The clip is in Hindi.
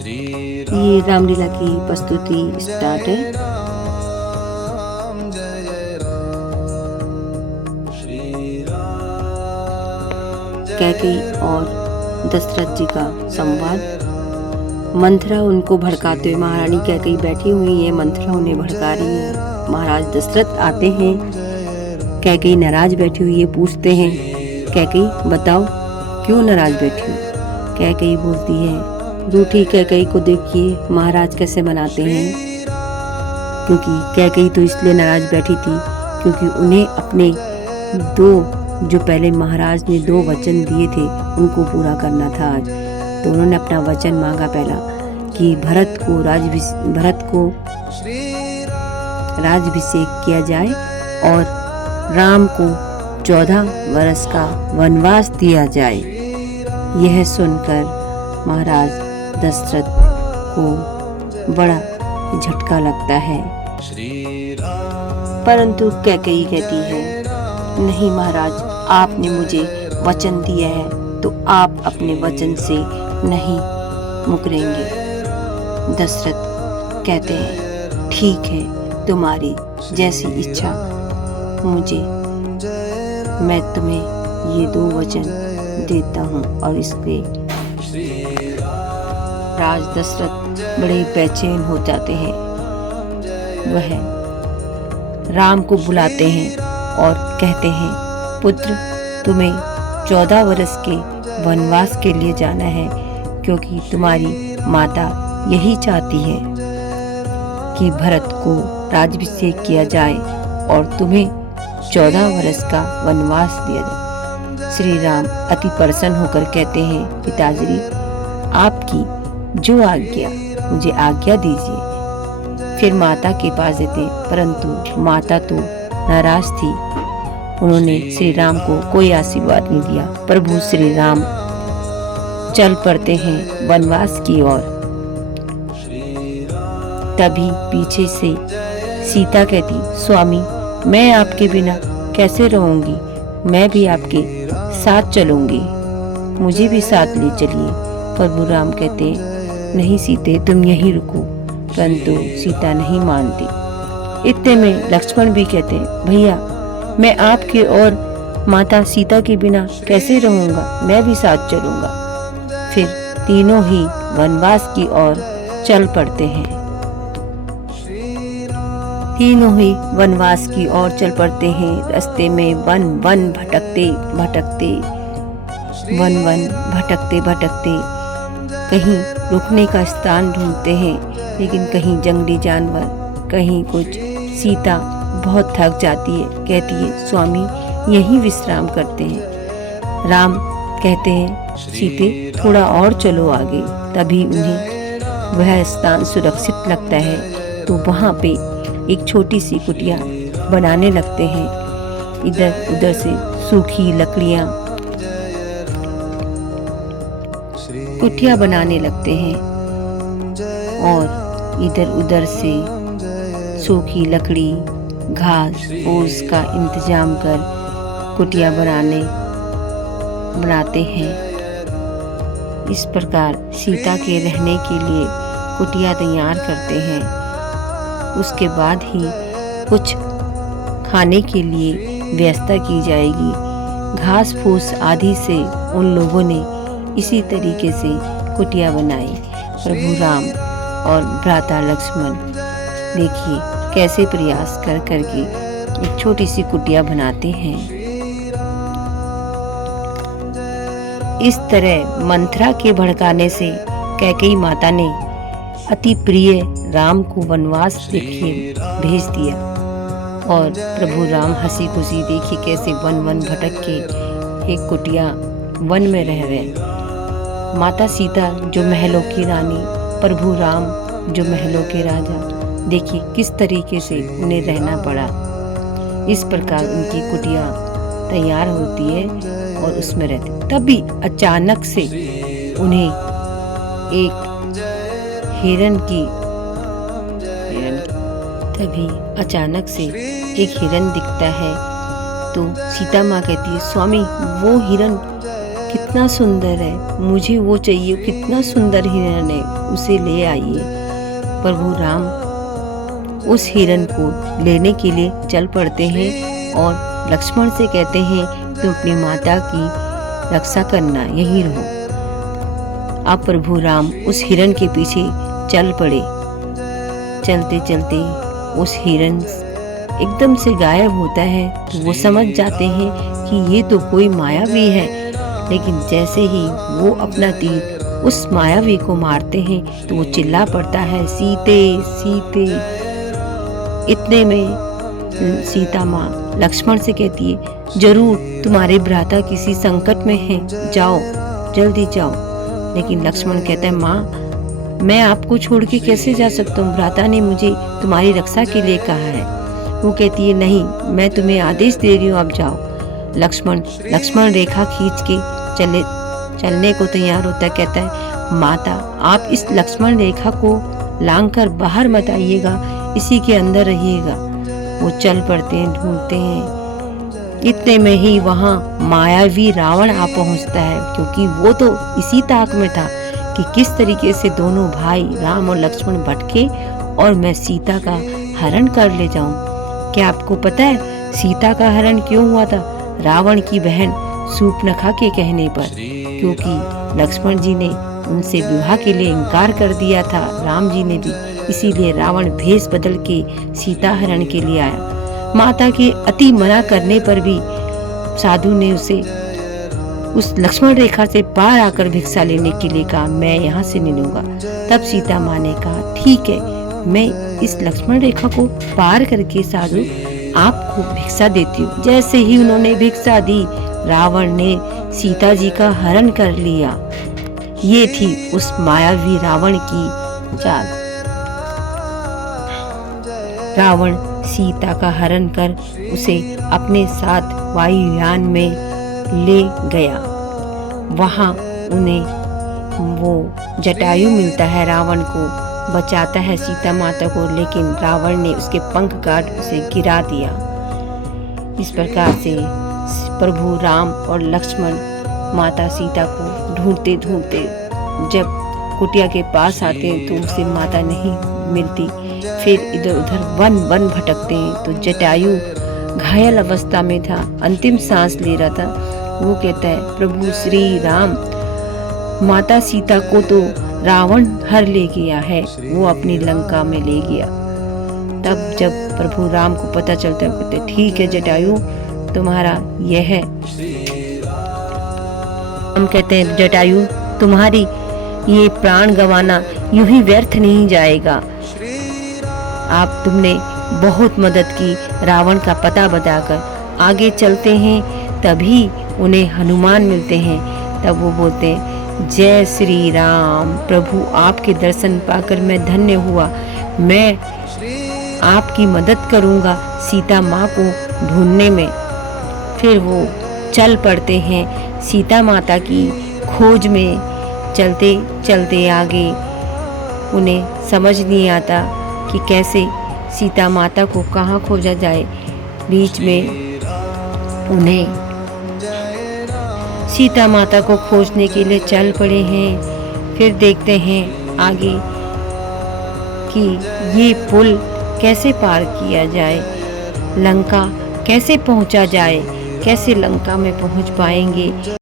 ये रामलीला की प्रस्तुति स्टार्ट है। कैकेयी और दशरथ जी का संवाद। मंथरा उनको भड़काते हुए, महारानी कैकेयी बैठी हुई है, मंथरा उन्हें भड़का रही है। महाराज दशरथ आते हैं, कैकेयी नाराज बैठी हुई है, पूछते हैं कैकेयी बताओ क्यों नाराज बैठी हो। कैकेयी बोलती है, रूठी कैकेयी को देखिए महाराज कैसे मनाते हैं। क्योंकि कैकेयी तो इसलिए नाराज बैठी थी क्योंकि उन्हें अपने जो पहले महाराज ने 2 वचन दिए थे उनको पूरा करना था आज। तो उन्होंने अपना वचन मांगा पहला कि भरत को राज्याभिषेक किया जाए और राम को 14 वर्ष का वनवास दिया जाए। यह सुनकर महाराज दशरथ को बड़ा झटका लगता है, परंतु कैकेयी कहती है, नहीं महाराज, आपने मुझे वचन दिया है तो आप अपने वचन से नहीं मुकरेंगे। दशरथ कहते हैं, ठीक है, तुम्हारी जैसी इच्छा, मैं तुम्हें ये 2 वचन देता हूँ। और इसके राज दशरथ बड़े बेचैन हो जाते हैं। वह राम को बुलाते हैं और कहते हैं, पुत्र, तुम्हें 14 वर्ष के वनवास के लिए जाना है क्योंकि तुम्हारी माता यही चाहती है कि भरत को राज्याभिषेक किया जाए और तुम्हें 14 वर्ष का वनवास दिया जाए। श्री राम अति प्रसन्न होकर कहते हैं, पिताजी, आपकी जो आज्ञा, मुझे आज्ञा दीजिए। फिर माता के पास देते, परंतु माता तो नाराज थी। उन्होंने श्री राम को कोई आशीर्वाद नहीं दिया। प्रभु श्री राम चल पड़ते हैं वनवास की ओर। तभी पीछे से सीता कहती, स्वामी, मैं आपके बिना कैसे रहूंगी, मैं भी आपके साथ चलूंगी, मुझे भी साथ ले चलिए। प्रभु राम कहते, नहीं सीते, तुम यहीं रुको। परंतु सीता नहीं मानती। इतने में लक्ष्मण भी कहते, भैया, मैं आपके और माता सीता के बिना कैसे रहूंगा, मैं भी साथ चलूंगा। फिर तीनों ही वनवास की ओर चल पड़ते हैं। तीनों ही वनवास की ओर चल पड़ते हैं। रास्ते में वन भटकते कहीं रुकने का स्थान ढूंढते हैं, लेकिन कहीं जंगली जानवर, कहीं कुछ। सीता बहुत थक जाती है, कहती है, स्वामी, यहीं विश्राम करते हैं। राम कहते हैं, सीते, थोड़ा और चलो आगे। तभी उन्हें वह स्थान सुरक्षित लगता है तो वहाँ पे एक छोटी सी कुटिया बनाने लगते हैं। इधर उधर से सूखी लकड़ियाँ कुटिया बनाने लगते हैं और इधर उधर से सूखी लकड़ी, घास फूस का इंतजाम कर कुटिया बनाते हैं। इस प्रकार सीता के रहने के लिए कुटिया तैयार करते हैं। उसके बाद ही कुछ खाने के लिए व्यवस्था की जाएगी। घास फूस आदि से उन लोगों ने इसी तरीके से कुटिया बनाई। प्रभु राम और भ्राता लक्ष्मण देखिए कैसे प्रयास कर करके एक छोटी सी कुटिया बनाते हैं। इस तरह मंथरा के भड़काने से कैकेयी माता ने अति प्रिय राम को वनवास देखिए भेज दिया और प्रभु राम हंसी खुशी देखिए कैसे वन भटक के एक कुटिया वन में रह रहे। माता सीता जो महलों की रानी, प्रभु राम जो महलों के राजा, देखिए किस तरीके से उन्हें रहना पड़ा। इस प्रकार उनकी कुटिया तैयार होती है और उसमें रहते। तभी अचानक से उन्हें एक हिरन दिखता है। तो सीता माँ कहती है, स्वामी, वो हिरन कितना सुंदर है, मुझे वो चाहिए, कितना सुंदर हिरण है, उसे ले आइए। प्रभु राम उस हिरण को लेने के लिए चल पड़ते हैं और लक्ष्मण से कहते हैं तुम अपनी माता की रक्षा करना, यहीं रहो। अब प्रभु राम उस हिरण के पीछे चल पड़े। चलते चलते उस हिरण एकदम से गायब होता है तो वो समझ जाते हैं कि ये तो कोई मायावी है। लेकिन जैसे ही वो अपना तीर उस मायावी को मारते हैं तो वो चिल्ला पड़ता है सीते सीते। इतने में सीता माँ लक्ष्मण से कहती है जरूर तुम्हारे भ्राता किसी संकट में हैं, जाओ जल्दी जाओ। लेकिन लक्ष्मण कहता है माँ मैं आपको छोड़ के कैसे जा सकता हूँ, भ्राता ने मुझे तुम्हारी रक्षा के लिए कहा है। वो कहती है नहीं, मैं तुम्हें आदेश दे रही हूँ, अब जाओ। लक्ष्मण रेखा खींच के चलने को तैयार होता है। कहता है माता आप इस लक्ष्मण रेखा को लांग कर बाहर मत आइएगा, इसी के अंदर रहिएगा। वो चल पड़ते हैं, ढूंढते हैं। इतने में ही वहाँ मायावी रावण आ पहुँचता है, क्योंकि वो तो इसी ताक में था कि किस तरीके से दोनों भाई राम और लक्ष्मण भटके और मैं सीता का हरण कर ले जाऊं। क्या आपको पता है सीता का हरण क्यों हुआ था? रावण की बहन सूर्पनखा के कहने पर, क्योंकि लक्ष्मण जी ने उनसे विवाह के लिए इनकार कर दिया था, राम जी ने भी, इसीलिए रावण भेष बदल के सीता हरण के लिए आया। माता के अति मना करने पर भी साधु ने उसे उस लक्ष्मण रेखा से पार आकर भिक्षा लेने के लिए कहा, मैं यहाँ से नहीं लूंगा। तब सीता माँ ने कहा ठीक है, मैं इस लक्ष्मण रेखा को पार करके साधु आपको भिक्षा देती हूँ। जैसे ही उन्होंने भिक्षा दी, रावण ने सीता जी का हरण कर लिया। ये थी उस मायावी रावण की चाल। रावण सीता का हरण कर उसे अपने साथ वायुयान में ले गया। वहाँ उन्हें वो जटायु मिलता है, रावण को बचाता है सीता माता को, लेकिन रावण ने उसके पंख काट उसे गिरा दिया। इस प्रकार से प्रभु राम और लक्ष्मण माता सीता को ढूंढते ढूंढते जब कुटिया के पास आते हैं तो उसे माता नहीं मिलती। फिर इधर उधर वन वन भटकते हैं तो जटायु घायल अवस्था में था, अंतिम सांस ले रहा था। वो कहता है प्रभु श्री राम, माता सीता को तो रावण हर ले गया है, वो अपनी लंका में ले गया। तब जब प्रभु राम को पता चलता है, कहते ठीक है जटायु तुम्हारा यह है। हम कहते हैं जटायु तुम्हारी ये प्राण गंवाना यूं ही व्यर्थ नहीं जाएगा। आप तुमने बहुत मदद की, रावण का पता बताकर। आगे चलते हैं, तभी उन्हें हनुमान मिलते हैं। तब वो बोलते हैं जय श्री राम, प्रभु आपके दर्शन पाकर मैं धन्य हुआ। मैं आपकी मदद करूँगा सीता माँ को ढूंढने में। फिर वो चल पड़ते हैं सीता माता की खोज में। चलते चलते आगे उन्हें समझ नहीं आता कि कैसे सीता माता को कहाँ खोजा जाए। बीच में उन्हें सीता माता को खोजने के लिए चल पड़े हैं। फिर देखते हैं आगे कि ये पुल कैसे पार किया जाए, लंका कैसे पहुंचा जाए, कैसे लंका में पहुंच पाएंगे।